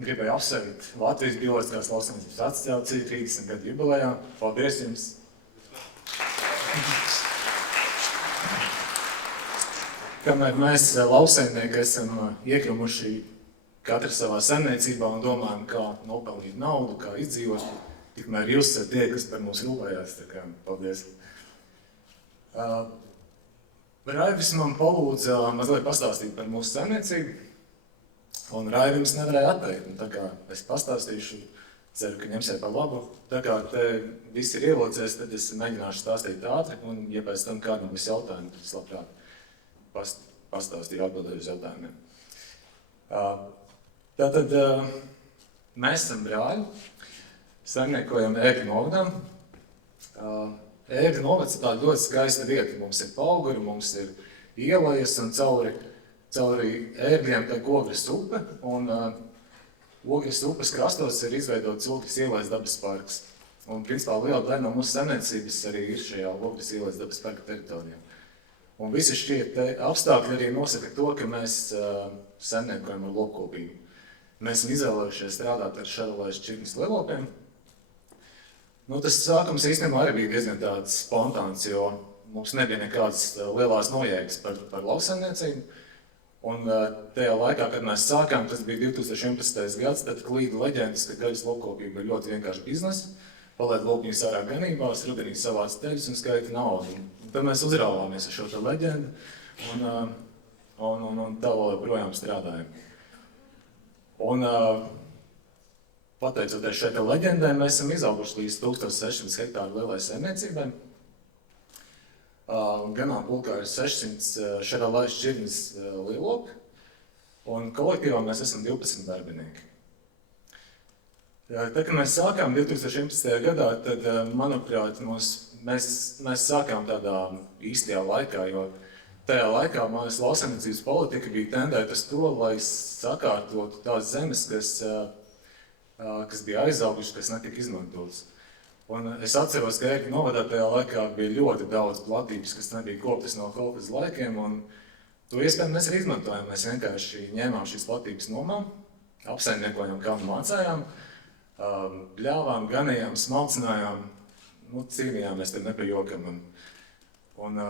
gribēju apsveikt Latvijas Bioloģiskās lauksaimniecības asociāciju 30 gadu jubilejā. Paldies jums! Kamēr mēs lauksaimnieki esam iekļumuši katrs savā saimniecībā un domājam, kā nopelnīt naudu, kā izdzīvot, tikmēr jūs esat tie, kas par mums rūpējās. Tā kā paldies! Raivis man palūdza mazliet pastāstīt par mūsu saimniecību, un Raivim nevarēja atteikt. Tā kā es pastāstīšu, ceru, ka ņemsiet par labu. Tā kā te viss ir ielūdzies, tad es mēģināšu stāstīt ātri, un ja pēc tam kādam būs jautājumi, tad es labprāt pastāstīju atbildēju uz jautājumiem. Tātad mēs esam brāļi, saimniekojam Ērgļu novadā. Ērgļu novads ir tāda ļoti skaista vieta. Mums ir Pauguri, mums ir ielejas un cauri Ērgļiem tek Ogres upe. Un Ogres upes krastos ir izveidots Ogres ielejas dabas parks. Un principā liela daļa no mūsu saimniecības arī ir šajā Ogres ielejas dabas parka teritorijā. Un visi šie apstākļi arī nosaka to, ka mēs saimniekojam ar lopkopību. Mēs esam izvēlējušies strādāt ar šarolais čirknis lielopiem. Tas sākums īstenībā arī bija diezgan tāds spontāns, jo mums nebija nekādas lielās nojēgas par lauksaimniecību. Un tajā laikā, kad mēs sākām, tas bija 2011. gads, tad klīda leģendas, ka gaļas lopkopība ir ļoti vienkārši biznesa. Palaid lopņus ārā ganībās, rudenī savāc teļus un skaita naudu. Tad mēs uzrāvāmies ar šo te leģendu un tā vēl joprojām strādājam. Un pateicoties šai te leģendai, mēs esam izauguši līdz 1600 hektāru lielai saimniecībai. Ganāmpulkā ir 600 šarolais čirknis lielopi, un kolektīvā mēs esam 12 darbinieki. Tad, kad mēs sākām 2011. gadā, tad, manuprāt, mēs sākām tādā īstajā laikā, jo tajā laikā manas lauksaimniecības politika bija tendēta uz to, lai sakārtotu tās zemes, kas bija aizaugušas, kas netika izmantotas. Un es atceros, ka Ērgļu novadā tajā laikā bija ļoti daudz platības, kas nebija koptas no kolekcijas laikiem, un to iespējami mēs arī izmantojam. Mēs vienkārši ņēmām šīs platības nomā, apsaimniekojām, kā mācējām, bļāvām, ganījām, smalcinājām, cīnījāmies te nepajokam. Un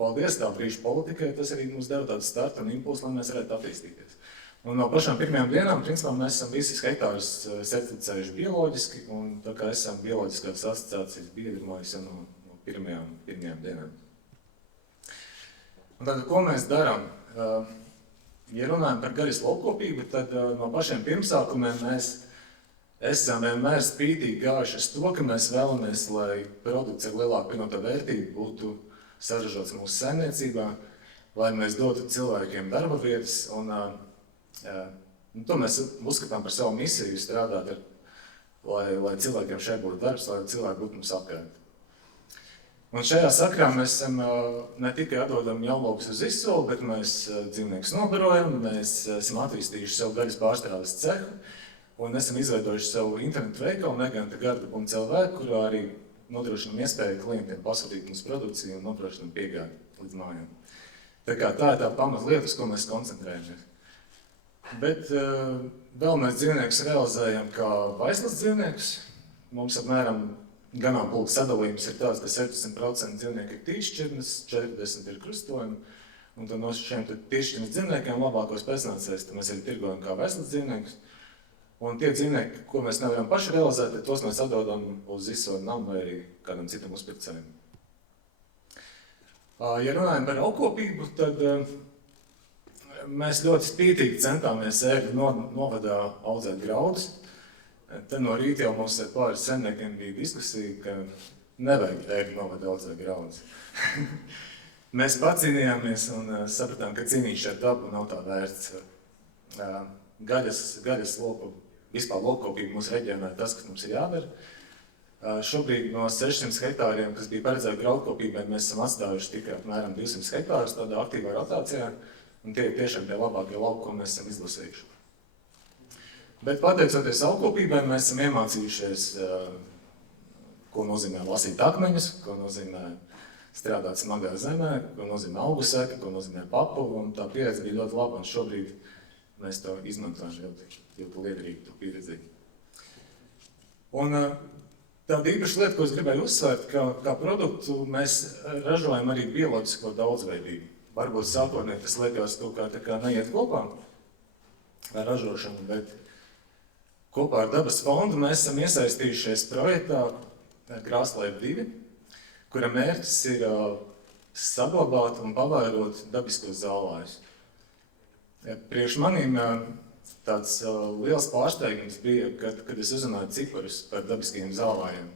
paldies tā brīža politikai, tas arī mums deva tādu startu un impulsu, lai mēs varētu attīstīties. Un no pašām pirmajām dienām, principā, mēs esam visus hektārus certificējuši bioloģiski, un tā kā esam bioloģiskās asociācijas biedri no pirmajām dienām. Un tad, ko mēs darām? Ja runājam par gaļas lopkopību, tad no pašiem pirmsākumiem mēs esam vienmēr spītīgi gājuši uz to, ka mēs vēlamies, lai produkts ar lielāku pievienoto vērtību būtu saražots mūsu saimniecībā, lai mēs dotu cilvēkiem darba vietas, un to mēs uzskatām par savu misiju strādāt, lai cilvēkiem šeit būtu darbs, lai cilvēki būtu mums apkārt. Un šajā sakrā mēs esam ne tikai atdodam jaunlopus uz izsoli, bet mēs dzīvniekus nobarojam, mēs esam attīstījuši savu gaļas pārstrādes cehu, un esam izveidojuši savu internetu veikalu neganta.garda.lv, kurā arī nodrošinām iespēju klientiem pasūtīt mūsu produkciju un nodrošinām piegādi līdz mājām. Tā ir tā pamatlieta, uz ko mēs koncentrējamies. Bet vēl mēs dzīvniekus realizējam kā vaislas dzīvniekus. Mums apmēram ganāmpulka sadalījums ir tāds, ka 70% dzīvnieki ir tīšķirnes, 40% ir krustojumi, un tad no šiem tīšķirnes dzīvniekiem labākos pēcnācējus mēs arī tirgojam kā vaislas dzīvniekus. Un tie dzīvnieki, ko mēs nevaram paši realizēt, tos mēs atdodam uz izsoli namu vai arī kādam citam uzpircējiem. Ja runājam par augkopību, tad mēs ļoti spītīgi centāmies Ērgļu novadā audzēt graudus. Te no rīta jau mums ar pāris saimniekiem bija diskusija, ka nevajag Ērgļu novadā audzēt graudus. Mēs pacīnījāmies un sapratām, ka cīnīties ar dabu nav tā vērts. Gaļas lopu, vispār lopkopība mūsu reģionā ir tas, kas mums ir jādara. Šobrīd no 600 hektāriem, kas bija paredzēti graudkopībai, mēs esam atstājuši tikai apmēram 200 hektārus tādā aktīvā rotācijā, un tie ir tiešām tie labākie lauki, ko mēs esam izlasījuši. Bet pateicoties augkopībai, mēs esam iemācījušies, ko nozīmē lasīt akmeņus, ko nozīmē strādāt smagā zemē, ko nozīmē auguseka, ko nozīmē papu, un tā pieredze bija ļoti laba, un šobrīd mēs to izmantojam ļoti liederīgi, to pieredzīgi. Un tāda īpaša lieta, ko es gribēju uzsvērt, kā produktu mēs ražojam arī bioloģisko daudzveidību. Varbūt sākotnēji tas liekas kaut kā tā kā neiet kopā ar ražošanu, bet kopā ar Dabas fondu mēs esam iesaistījušies projektā Grāslēba 2, kura mērķis ir saglabāt un pavairot dabiskos zālājus. Priekš manīm tāds liels pārsteigums bija, kad es uzzināju ciparus par dabiskajiem zālājiem.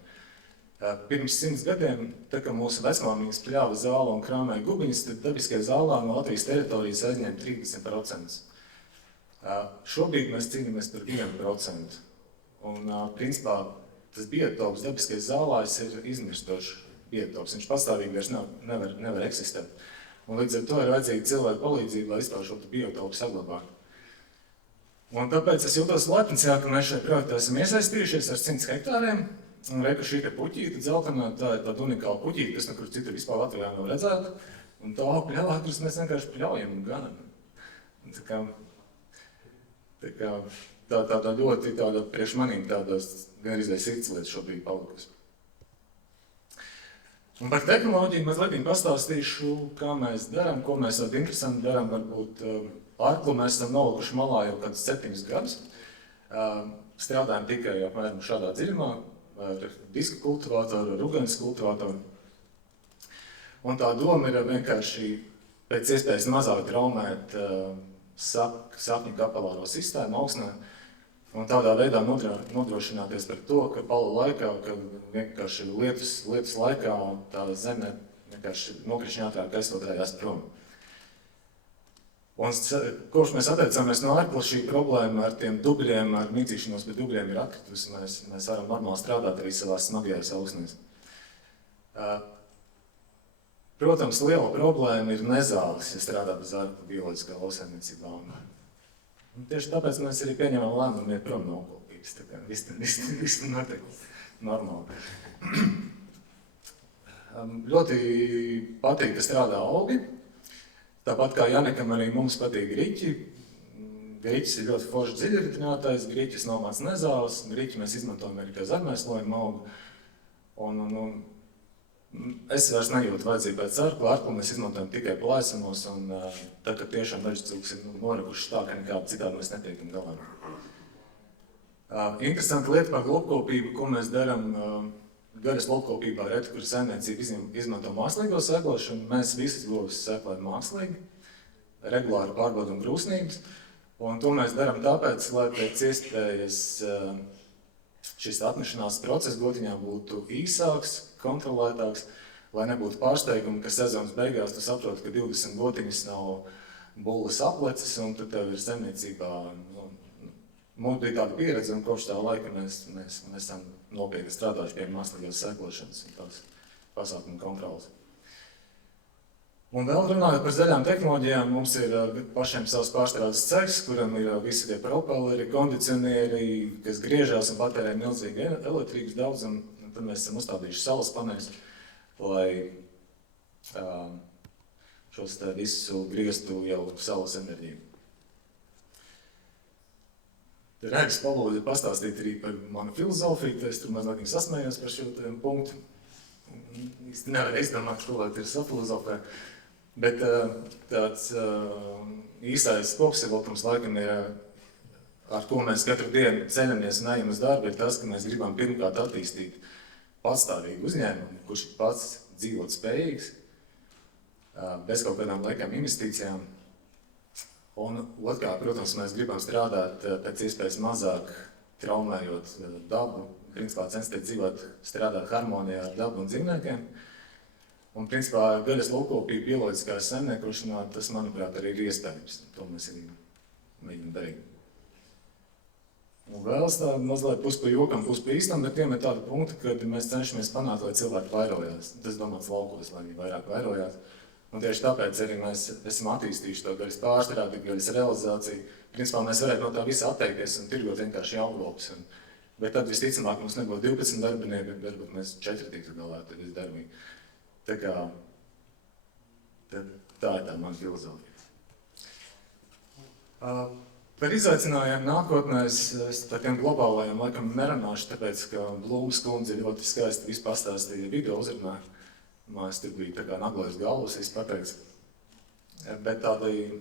Pirms 100 gadiem, tā kā mūsu vecmāmiņas pļāva zāli un krāmēja gubiņas, tad dabiskie zālā no Latvijas teritorijas aizņēma 30%. Šobrīd mēs cīnāmies par 1%. Un, principā, tas biotops dabiskais zālājs ir izmirstošs biotops. Viņš pastāvīgi vairs nevar eksistēt. Un līdz ar to ir vajadzīga cilvēka palīdzība, lai vispār šo biotopu saglabātu. Un tāpēc es jūtos lepns, ka mēs šajā projektā esam iesaistījušies ar 100 hektāriem. Un reku šī puķīte dzeltenā, tā ir tāda unikāla puķīte, kas nekur citur vispār Latvijā nav redzēta. Un tā pļavā, kuras mēs vienkārši pļaujam un ganam. Tāda ļoti priekš manīm tādas gan arī sirds lietas šobrīd palikusi. Un par tehnoloģiju mazliet pastāstīšu, kā mēs darām, ko mēs ļoti interesanti darām. Varbūt Arklu mēs esam nolikuši malā jau kādus 7 gadus. Strādājam tikai apmēram šādā dziļumā, ar diska kultivātoru, ar ugens kultivātoru. Un tā doma ir vienkārši pēc iespējas mazāk traumēt sapņu kapilāro sistēmu augsnē. Un tādā veidā nodrošināties par to, ka palu laikā, kad vienkārši lietus laikā tā zeme vienkārši nokrišņā ātrāk aizslotrējās prom. Un kopš mēs atteicāmies no Arkla, šī problēma ar tiem dubļiem, ar mīcīšanos pie dubļiem ir atkritusi. Mēs varam normāli strādāt arī savās smagajās augsnēs. Protams, liela problēma ir nezāles, ja strādā bez Arkla bioloģiskā lauksaimniecībā. Un tieši tāpēc mēs arī pieņemam lēmumu iet prom no okopības. Tā kā viss notiek normāli. Ļoti patīk, ka strādā augi. Tāpat kā Janikam arī mums patīk griķi. Griķis ir ļoti foršs dziļritinātais, griķis nav mans nezāles, griķi mēs izmantojam arī kā zemēslojuma augu. Es vairs nejūtu vajadzību pēc Arkla. Arklu mēs izmantojam tikai plēsumos, un tad, kad tiešām meža cūkas ir norakušas tā, ka nekādi citādi mēs netiekam galā. Interesanta lieta par lopkopību, ko mēs darām garas lopkopībā, reti, kur saimniecība izmanto mākslīgo seglošanu. Mēs visas govis seklējam mākslīgi, regulāri pārbaudam grūsnības, un to mēs darām tāpēc, lai pēc iespējas šis atmešanās process gotiņā būtu īsāks, kontrolētāks, lai nebūtu pārsteigumi, ka sezonas beigās tu saproti, ka 20 gotiņas nav bulles apleces, un tad tev ir saimniecībā. Mums bija tāda pieredze, un kopš tā laika mēs esam nopietni strādājuši pie mākslīgās seglošanas un tās pasākumu kontrolas. Un vēl runājot par zaļām tehnoloģijām, mums ir pašiem savs pārstrādes cehs, kuram ir visi tie propelleri, kondicionieri, kas griežās un patērē milzīgi elektrības daudzumu. Tad mēs esam uzstādījuši saules paneļus, lai šos te visu grieztu jau saules enerģiju. Rēgas palūdza pastāstīt arī par manu filozofiju, tad es tur mazliet sasmējos par šo punktu. Īsti nevar izdomāt, ko lai ir safilozofē. Bet tāds īstais kopsavilkums laikam ir, ar ko mēs katru dienu ceļamies un ejam uz darbu, ir tas, ka mēs gribam pirmkārt attīstīt patstāvīgu uzņēmumu, kurš ir pats dzīvot spējīgs, bez kaut kādām laikām investīcijām. Un otrkārt, protams, mēs gribam strādāt pēc iespējas mazāk traumējot dabu, principā censties dzīvot, strādāt harmonijā ar dabu un dzīvniekiem. Un principā gaļas lopkopība bioloģiskā saimniekošanā, tas, manuprāt, arī ir iespējams. To mēs arī mēģinām darīt. Un vēl es tā mazliet pus pa jokam, pus pa īstam, bet vienmēr tāda punkta, kad mēs cenšamies panākt, lai cilvēki vairojās. Tas domāts laukos, lai viņi vairāk vairojās. Un tieši tāpēc arī mēs esam attīstījuši to gaļas pārstrādi, gaļas realizāciju. Principā mēs varētu no tā visa atteikties un tirgot vienkārši jaunlopus. Bet tad visticamāk mums nebūtu 12 darbinieki, bet varbūt mēs 4 tiktu galā, tad viss darbīgi. Tā kā tā ir tā mana filozofija. Par izaicinājumiem nākotnē es par tiem globālajiem laikam nerunāšu, tāpēc, ka Blūmas kundze ļoti skaisti visu pastāstīja video uzrunā. Es tur biju tā kā naglais galvas, es pateicu. Bet tādi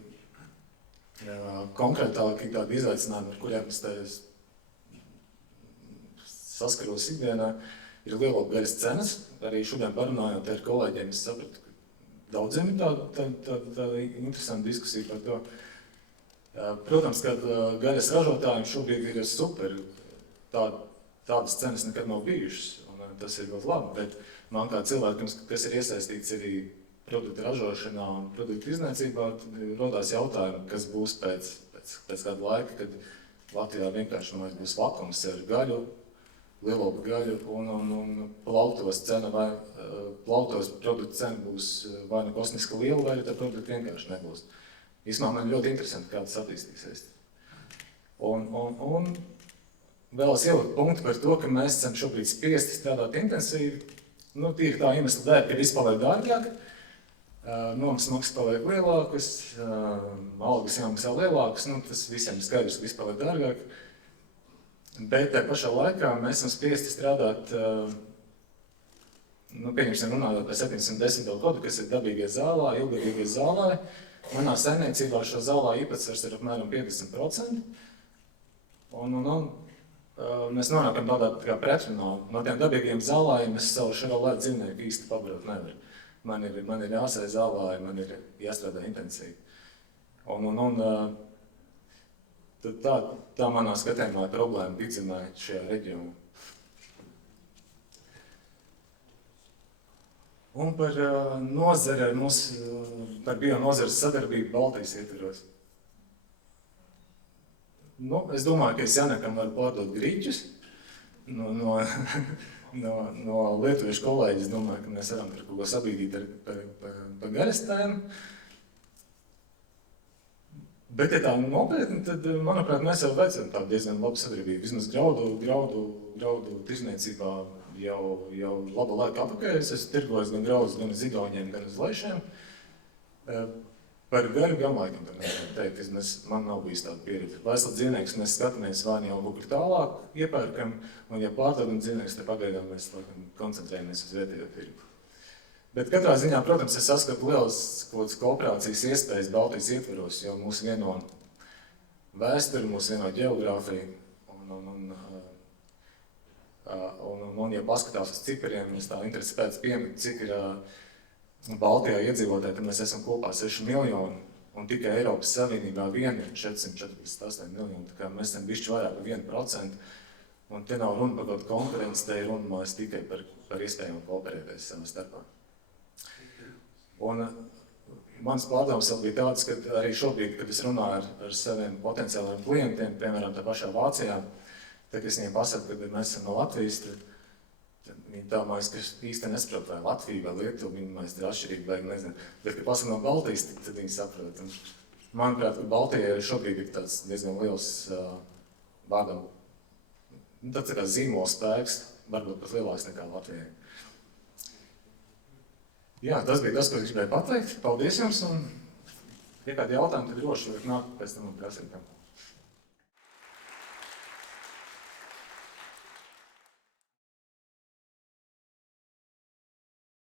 konkrētāki tādi izaicinājumi, ar kuriem es saskaros ikdienā, ir lielopu gaļas cenas. Arī šodien parunājot ar kolēģiem, es sapratu, ka daudziem ir tāda interesanta diskusija par to. Protams, ka gaļas ražotājiem šobrīd ir super, tādas cenas nekad nav bijušas, un tas ir ļoti labi, bet man kā cilvēkam, kas ir iesaistīts arī produktu ražošanā un produktu izniecībā, rodās jautājumi, kas būs pēc kāda laika, kad Latvijā vienkārši būs vakums ar gaļu, lielopu gaļu, un plauktos produktu cena būs vai nu kosmiski liela, vai tad produktu vienkārši nebūs. Īsumā man ļoti interesanti, kā tas attīstīsies. Un vēl es ieliku punktu par to, ka mēs esam šobrīd spiesti strādāt intensīvi. Tīri tā iemesla dēļ, ka viss paliek dārgāk, nomas maksas paliek lielākas, algas jāmaksā lielākas, tas visiem ir skaidrs, ka viss paliek dārgāk. Bet tajā pašā laikā mēs esam spiesti strādāt, pieņemsim runājot par 710. kodu, kas ir dabīgie zālā, ilgadīgie zālā. Manā saimniecībā šo zālā īpatsvars ir apmēram 50%. Mēs nonākam tādā pretrunā. No tiem dabīgiem zālājiem es savu Chevrolet dzīvnieku īsti pabarot nevaru. Man ir jāsai zālāji, man ir jāstrādā intensīvi. Tā manā skatījumā ir problēma ticamai šajā reģionā. Un par par bionozares sadarbību Baltijas ietvaros. Es domāju, ka es Janekam varu pārdot grīķus. No lietuviešu kolēģis domāju, ka mēs varam par kaut ko sabīdīt par gaļas tēmu. Bet, ja tā nopietni, tad, manuprāt, mēs jau veicam tādu diezgan labu sadarbību. Vismaz graudu tirzniecībā jau labu laiku apakaļ. Es esmu tirgojis gan graudus, gan uz igauņiem, gan uz laišiem. Par gaļu gan laikam teikt, vismaz man nav bijis tāda pieredze. Vaisla dzīvnieks mēs skatāmies vai jau kaut kur tālāk iepērkam, un ja pārdodam dzīvnieks, tad pagaidām mēs koncentrējamies uz vietējo tirgu. Bet katrā ziņā, protams, es saskatu lielas kooperācijas iespējas Baltijas ietvaros, jo mūs vieno vēsturi, mūs vieno ģeogrāfiju. Ja paskatās uz cipariem, es tā interesi pēc piemet, cik ir Baltijā iedzīvotāji, tad mēs esam kopā 6 miljoni, un tikai Eiropas Savienībā vien ir 448 miljoni. Tā kā mēs esam bišķi vairāk par 1%, un te nav runa par kaut konkurenci, te ir runa tikai par iespējumu kooperēties savā starpā. Un mans pārdoms vēl bija tāds, ka arī šobrīd, kad es runāju ar saviem potenciāliem klientiem, piemēram, tā pašā Vācijā, tad, kad es viņiem pasaku, ka mēs esam no Latvijas, tad viņi tā mājas, ka īsti nesaprot, vai Latvija vai Lietuva, viņi mājas ir atšķirīgi, vai nezinu. Bet, kad pasaku no Baltijas, tad viņi saprot. Un, manuprāt, ka Baltija šobrīd ir tāds diezgan liels vārdam. Tāds kā zīmols spēks, varbūt pat lielāks nekā Latvijai. Jā, tas bija tas, ko es gribēju pateikt. Paldies jums, un ja kādi jautājumi, tad droši var nākt pēc tam un prasīt.